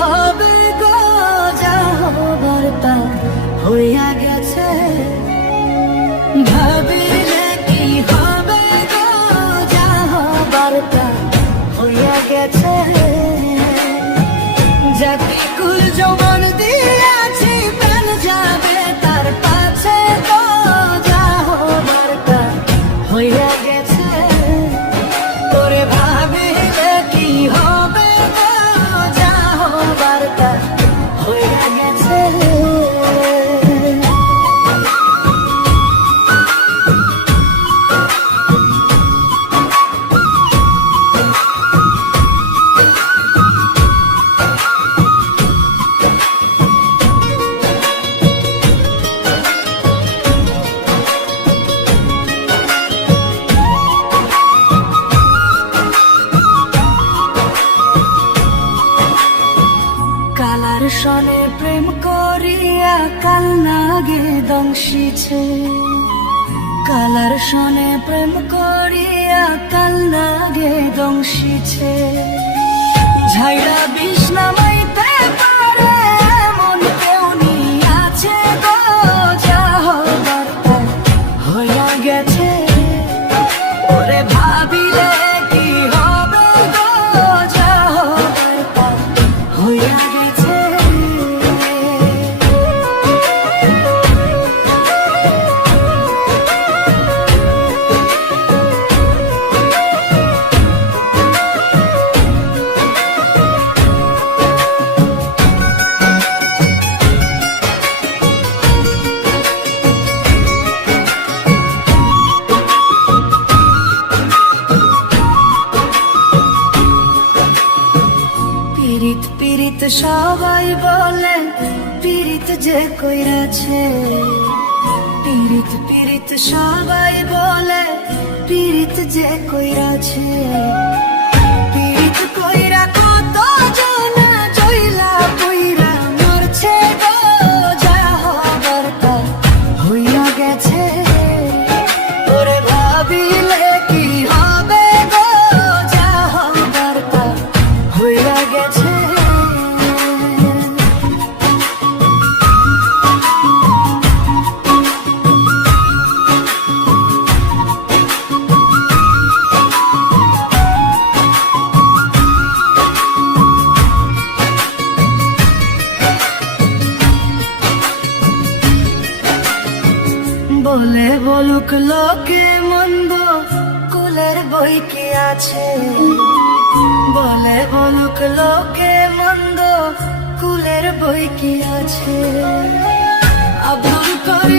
হবে গো যা হবার তা হইয়া গেছে? ভাবিলে সনে প্রেম করিয়া কাল নাগে দংশিছে। কালার সনে প্রেম করিয়া কাল নাগে দংশিছে। ঝাইরা বিষ সবাই বলে পীড়িত যে কইরাছে পীড়িত পীড়িত সবাই বলে পীড়িত যে কইরাছে বলে বলুক লোকে মন্দ, কুলের বই কি আছে? বলে বলুক লোকে মন্দ, কুলের বই কি আছে? আবুল বন্ধু